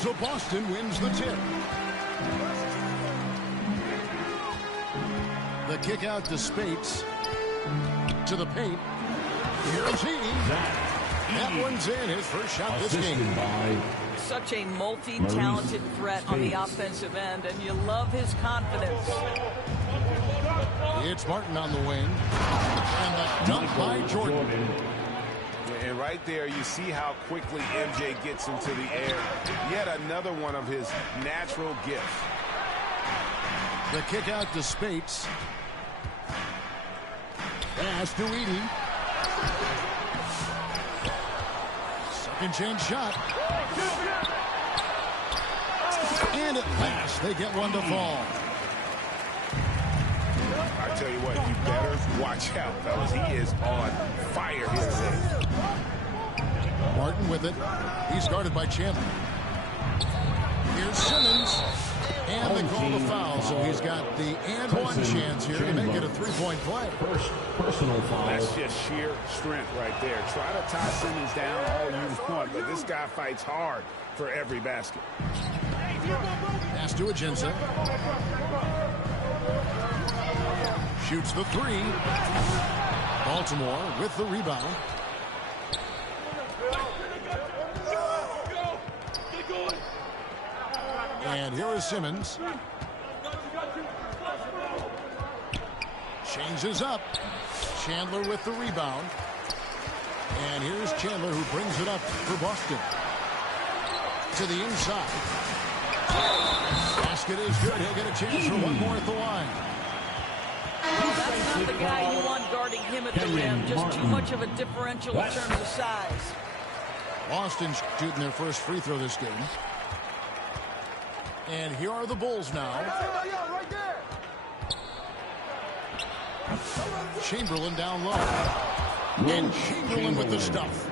So Boston wins the tip. The kick out to Spates. To the paint. Here's Heaney. That one's in, his first shot this game. Such a multi-talented threat on the offensive end, and you love his confidence. It's Martin on the wing. And the dunk by Jordan. And right there, you see how quickly MJ gets into the air. Yet another one of his natural gifts. The kick out to Spates. Pass to Edey. Second chance shot. And at last, they get one to fall. I tell you what, you better watch out, fellas. He is on fire here today. Martin with it. He's guarded by Chandler. Here's Simmons. And they call the foul, so he's got the and one chance here to make it a three-point play. First personal foul. That's just sheer strength right there. Try to tie Simmons down all you want, but this guy fights hard for every basket. Pass to Ajinça. Shoots the three. Baltimore with the rebound. And here is Simmons. Changes up. Chandler with the rebound. And here's Chandler who brings it up for Boston. To the inside. Basket is good. He'll get a chance for one more at the line. Well, that's not the guy you want guarding him at the rim. Just too much of a differential in terms of size. Boston shooting their first free throw this game. And here are the Bulls now. Chamberlain down low. And Chamberlain with the stuff.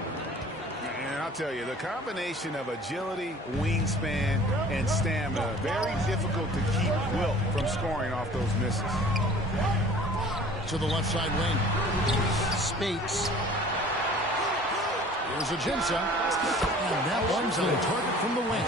And I'll tell you, the combination of agility, wingspan, and stamina, very difficult to keep Wilt from scoring off those misses. To the left side wing. Spates. Here's Ajinça. And that one's on target from the wing.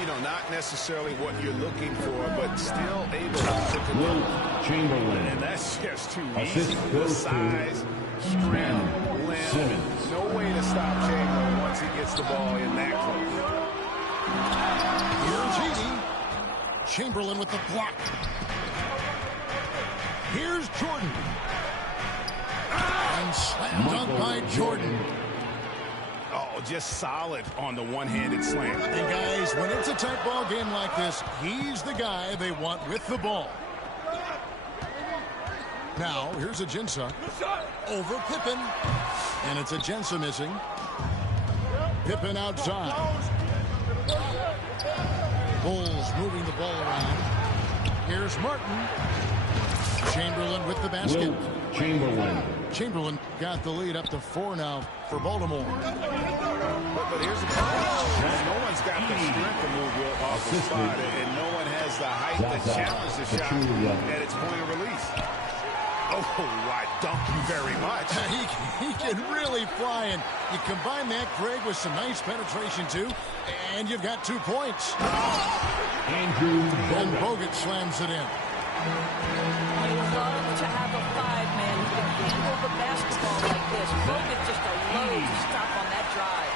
You know, not necessarily what you're looking for, but still able to control. Chamberlain. And that's just too easy. The size, strength, length. No way to stop Chamberlain once he gets the ball in that close. Here's Edey. Chamberlain with the block. Here's Jordan. And slam dunk by Jordan. Oh, just solid on the one-handed slam. And guys, when it's a tight ball game like this, he's the guy they want with the ball. Now, here's Ajinça. Over Pippen. And it's Ajinça missing. Pippen outside. Bulls moving the ball around. Here's Martin. Chamberlain with the basket. Chamberlain got the lead up to 4 now for Baltimore. But here's the problem. No one's got the strength to move Wilt off the spot, and no one has the height to challenge the shot at its point of release. Oh, I thank you very much. He can really fly, and you combine that, Craig, with some nice penetration, too, and you've got 2 points. And Bogut slams it in. I love to have a 5-man who can handle the basketball like this. Bogut just a load to stop on that drive.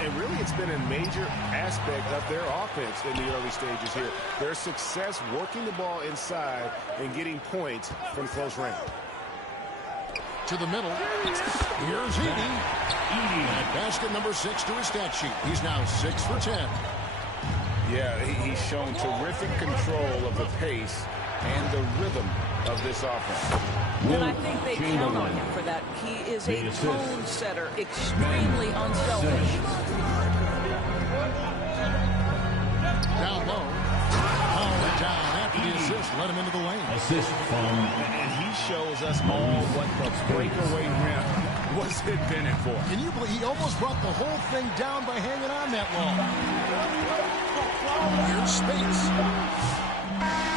And really, it's been a major aspect of their offense in the early stages here. Their success working the ball inside and getting points from close range. To the middle. Here's Edey. And basket number 6 to his stat sheet. He's now 6 for 10. Yeah, he's shown terrific control of the pace and the rhythm of this offense. And I think they count on him for that. He is a tone setter, extremely unselfish. Down low. Oh, down after the assist. Let him into the lane. And he shows us all what the breakaway rim was invented for. Can you believe he almost brought the whole thing down by hanging on that long? Here's Spates.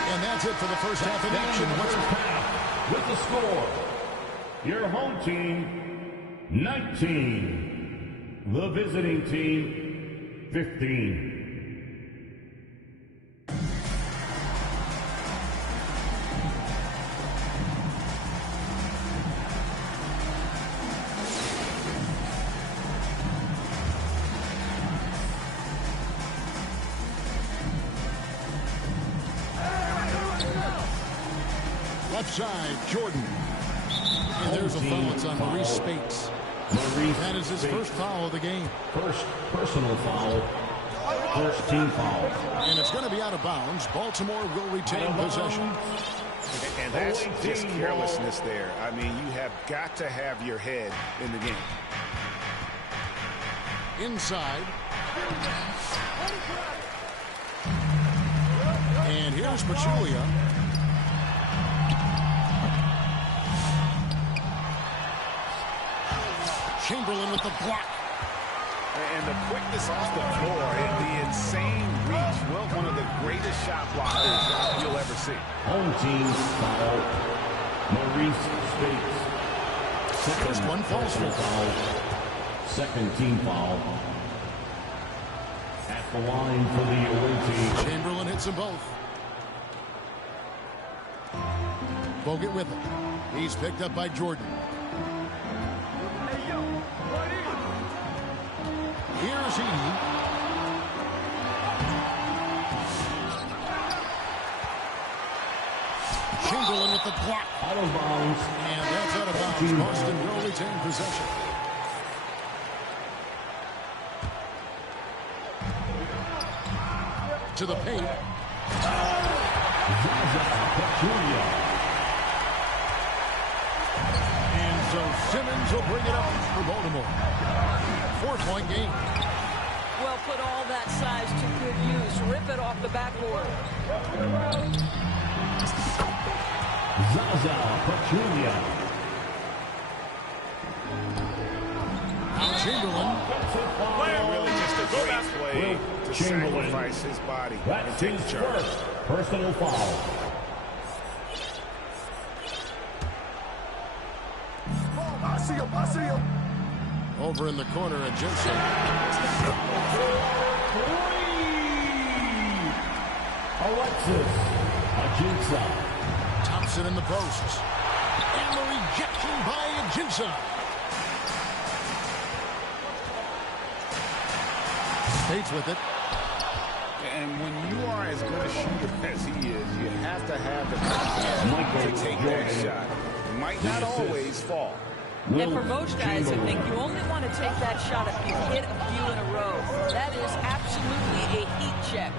And that's it for the first half of action. What's with the score? Your home team, 19. The visiting team, 15. Left side, Jordan. And there's a foul. It's on Maurice Spates. That is his first foul of the game. First personal foul. First team foul. And it's going to be out of bounds. Baltimore will retain possession. And that's just carelessness there. I mean, you have got to have your head in the game. Inside. And here's Pachulia. Chamberlain with the block. And the quickness off the floor and the insane reach. Well, one of the greatest shot blockers you'll ever see. Home team foul. Maurice Spates. First one falls for foul. Second team foul. At the line for the away team. Chamberlain hits them both. Bogut with it. He's picked up by Jordan. Here's Edie. Chamberlain with the block. Out of bounds. And that's out of bounds. Boston will retain possession. To the paint. And so Simmons will bring it up for Baltimore. 4-point game. Well, put all that size to good use. Rip it off the backboard. Zaza Pachulia. Chamberlain. And really just a great play to sacrifice his body and take the charge. Personal foul. I see him. Over in the corner at Jensen. Alexis Ajinça. Thompson in the posts. And the rejection by Ajinça. Spates with it. And when you are as good a shooter as he is, you have to have the confidence to take that shot. It might not always fall. And for most guys, I think you only want to take that shot if you hit a few in a row. That is absolutely a heat check.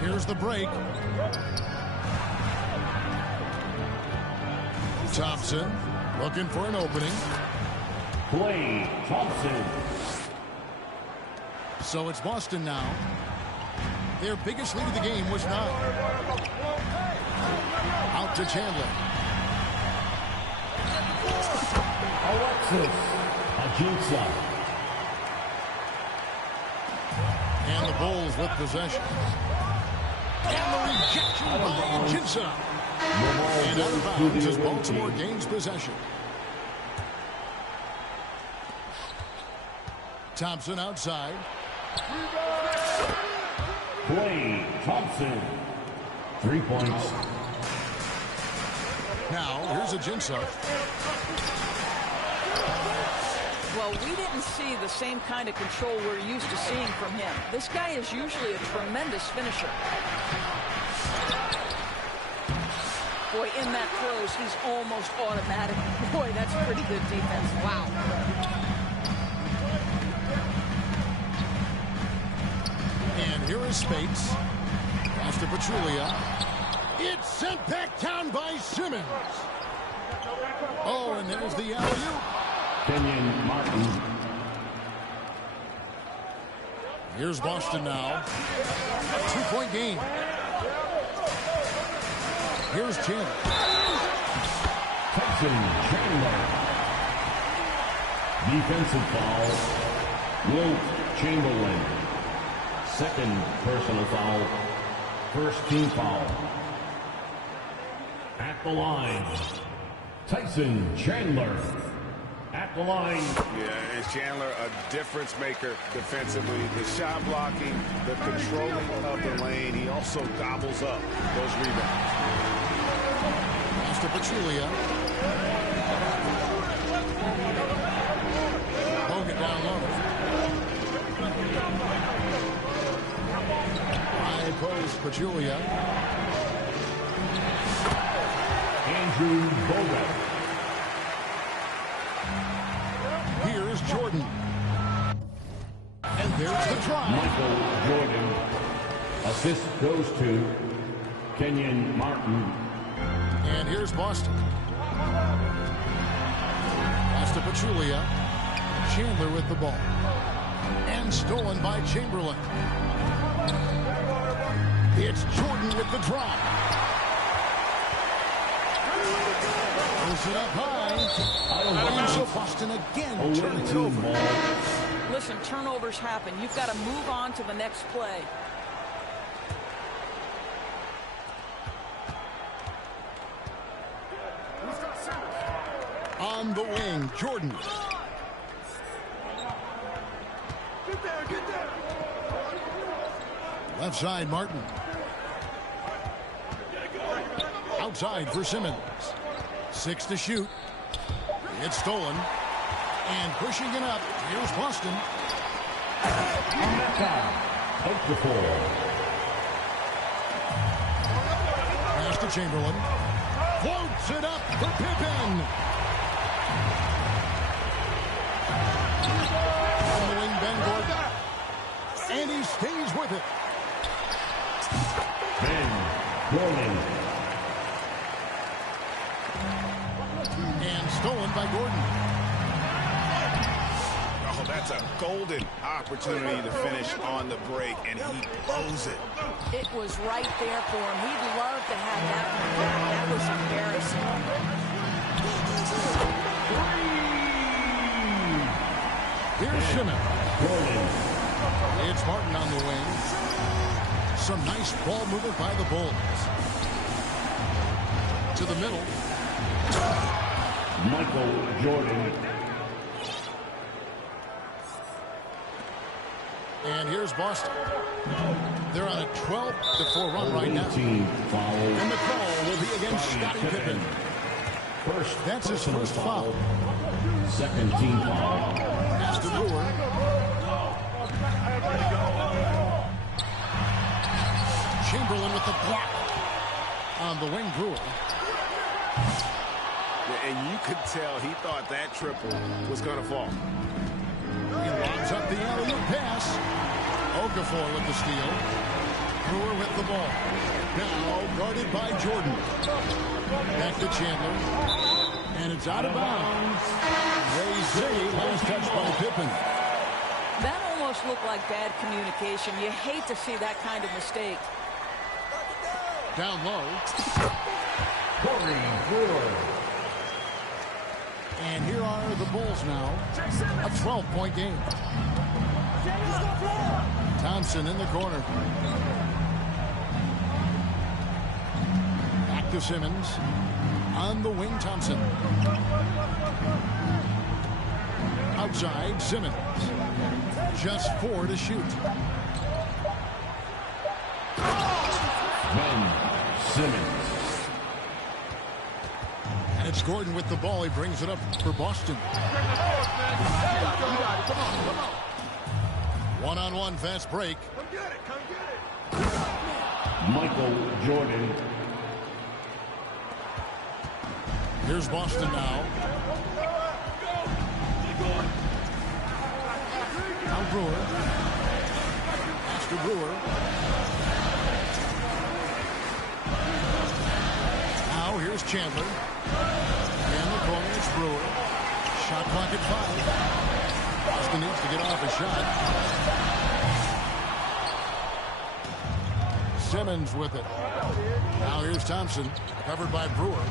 Here's the break. Thompson looking for an opening. Klay Thompson. So it's Boston now. Their biggest lead of the game was 9. Out to Chandler. Alexis Ajinça. And the Bulls with possession. And the rejection by Ajinça. And out of bounds as Baltimore gains possession. Thompson outside. Klay Thompson. 3 points. Now, here's Ajinça. Well, we didn't see the same kind of control we're used to seeing from him. This guy is usually a tremendous finisher. Boy, in that close, he's almost automatic. Boy, that's pretty good defense. Wow. And here is Spates. Pass to Pachulia. It's sent back down by Simmons. Oh, and there's the alley-oop. Kenyon Martin. Here's Boston now. 2-point game. Here's Chandler. Tyson Chandler. Defensive foul. Wilt Chamberlain. Second personal foul. First team foul. At the line, Tyson Chandler. At at the line. Yeah, and Chandler, a difference maker defensively. The shot blocking, the controlling of the lane. He also gobbles up those rebounds. Pass to Pachulia. Bogut down low. High post, Pachulia. Andrew Bogut. Here's Jordan. And there's the try. Michael Jordan. Assist goes to Kenyon Martin. And here's Boston. Pass to Pachulia. Chandler with the ball. And stolen by Chamberlain. It's Jordan with the drop. Throws it up high. And so Boston again turning it over. Listen, turnovers happen. You've got to move on to the next play. On the wing, Jordan. Left side, Martin. Outside for Simmons. 6 to shoot. It's stolen. And pushing it up, here's Boston. Take the 4. Pass to Chamberlain. Floats it up for Pippen. On the wing, Ben Gordon. And he stays with it. Ben Gordon. And stolen by Gordon. Oh, that's a golden opportunity to finish on the break, and he blows it. It was right there for him. He'd love to have that one back. That was embarrassing. Here's Simmons. It's Martin on the wing. Some nice ball movement by the Bulls. To the middle. Michael Jordan. And here's Boston. They're on a 12-4 run right now. Foul. And the call will be against Scottie Pippen. That's his first foul. Second team foul. Pass to Brewer. Chamberlain with the block. On the wing, Brewer. And you could tell he thought that triple was going to fall. He lobs up the alley-oop pass. Okafor with the steal. Brewer with the ball. Now guarded by Jordan. Back to Chandler. And it's out of bounds. Ray Zay last touch by Pippen. That almost looked like bad communication. You hate to see that kind of mistake. Down low. Corey Brewer. And here are the Bulls now. A 12-point game. Thompson in the corner. Back to Simmons. On the wing, Thompson. Outside, Simmons. Just 4 to shoot. Ben Simmons. And it's Gordon with the ball. He brings it up for Boston. One-on-one fast break. Michael Jordan. Here's Boston now. Now Brewer. Pass to Brewer. Now here's Chandler. In the corner, it's Brewer. Shot clock at 5. Boston needs to get off a shot. Simmons with it. Now here's Thompson. Covered by Brewer.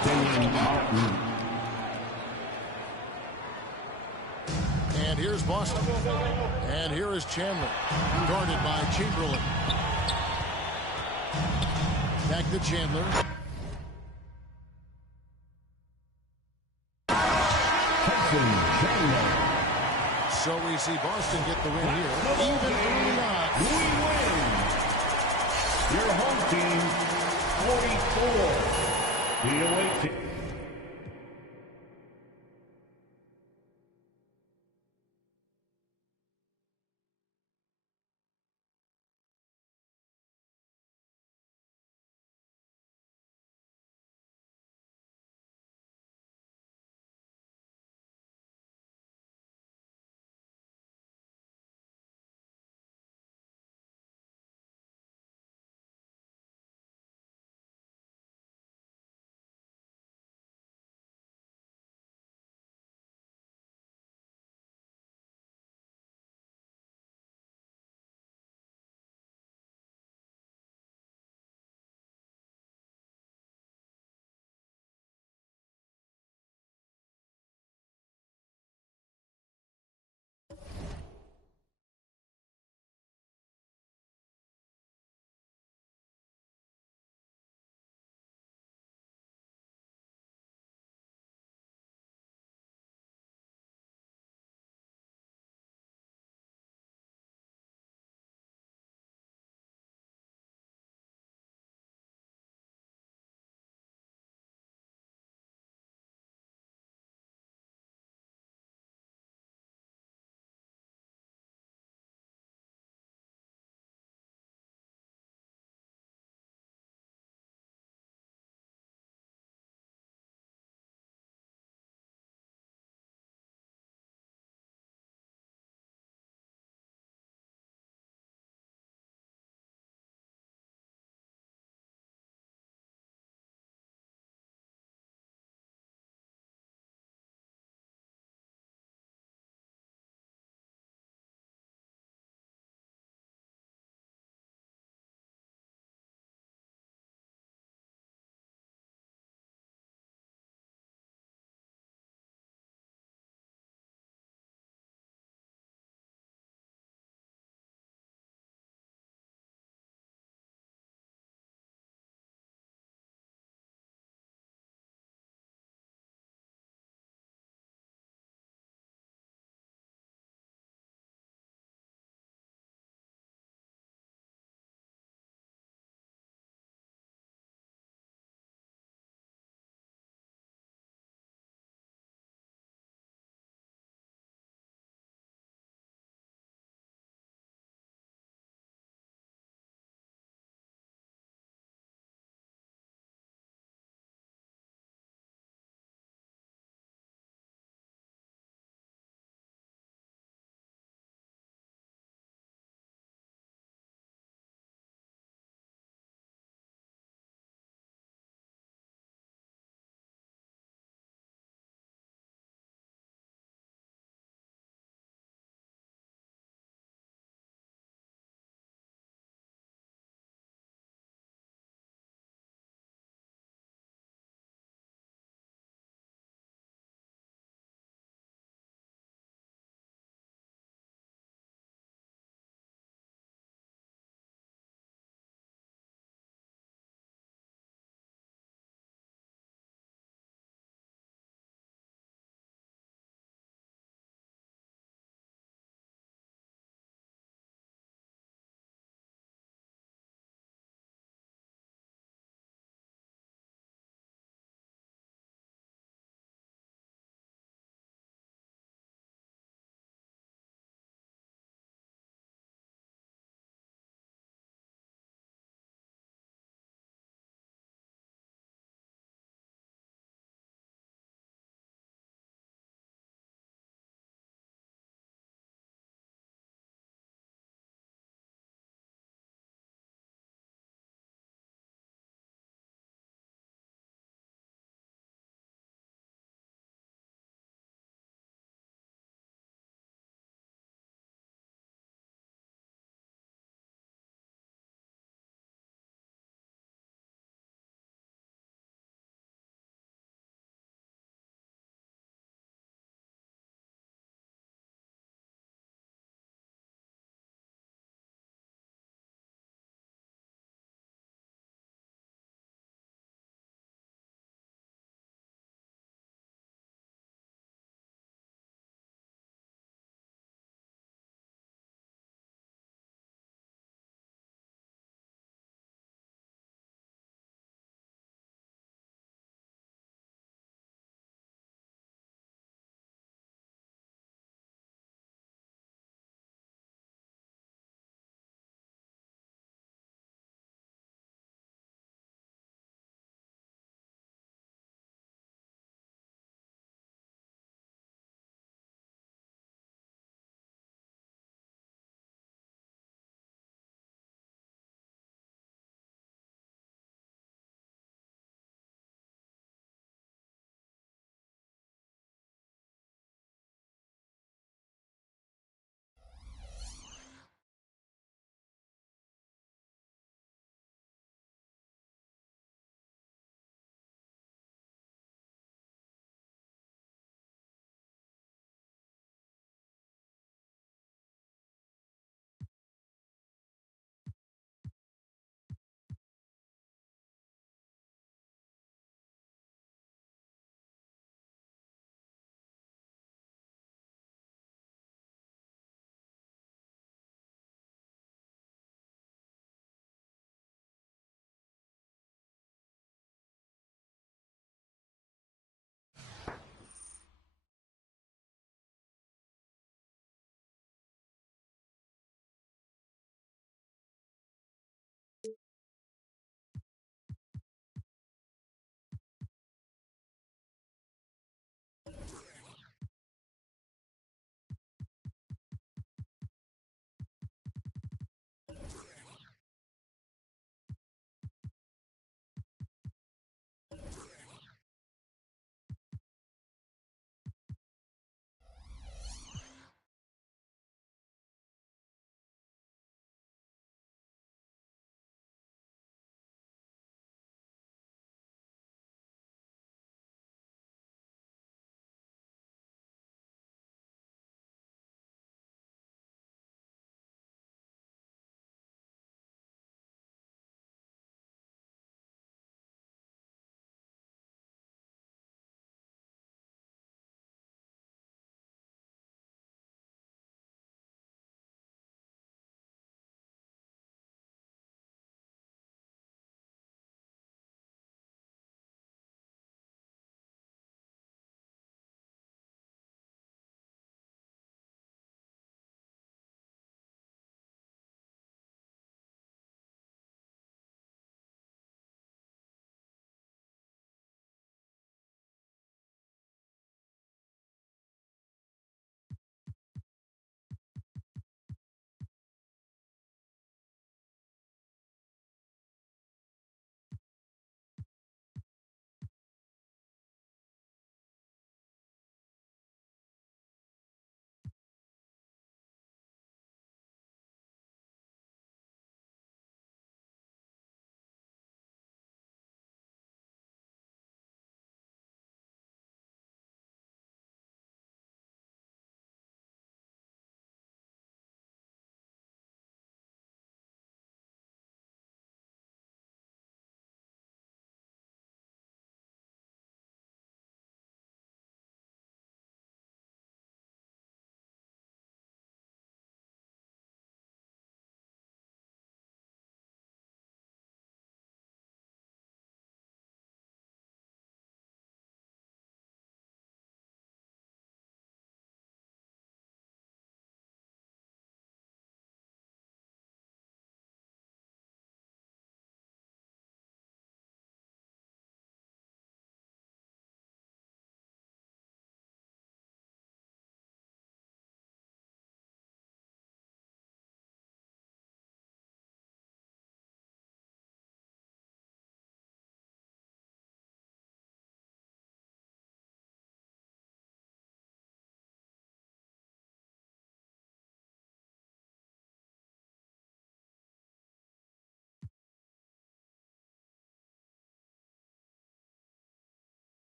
Kenyon Martin. And here's Boston. And here is Chandler. Guarded by Chamberlain. Back to Chandler. So we see Boston get the win here. Even early on. We win. Your home team, 44. The away team.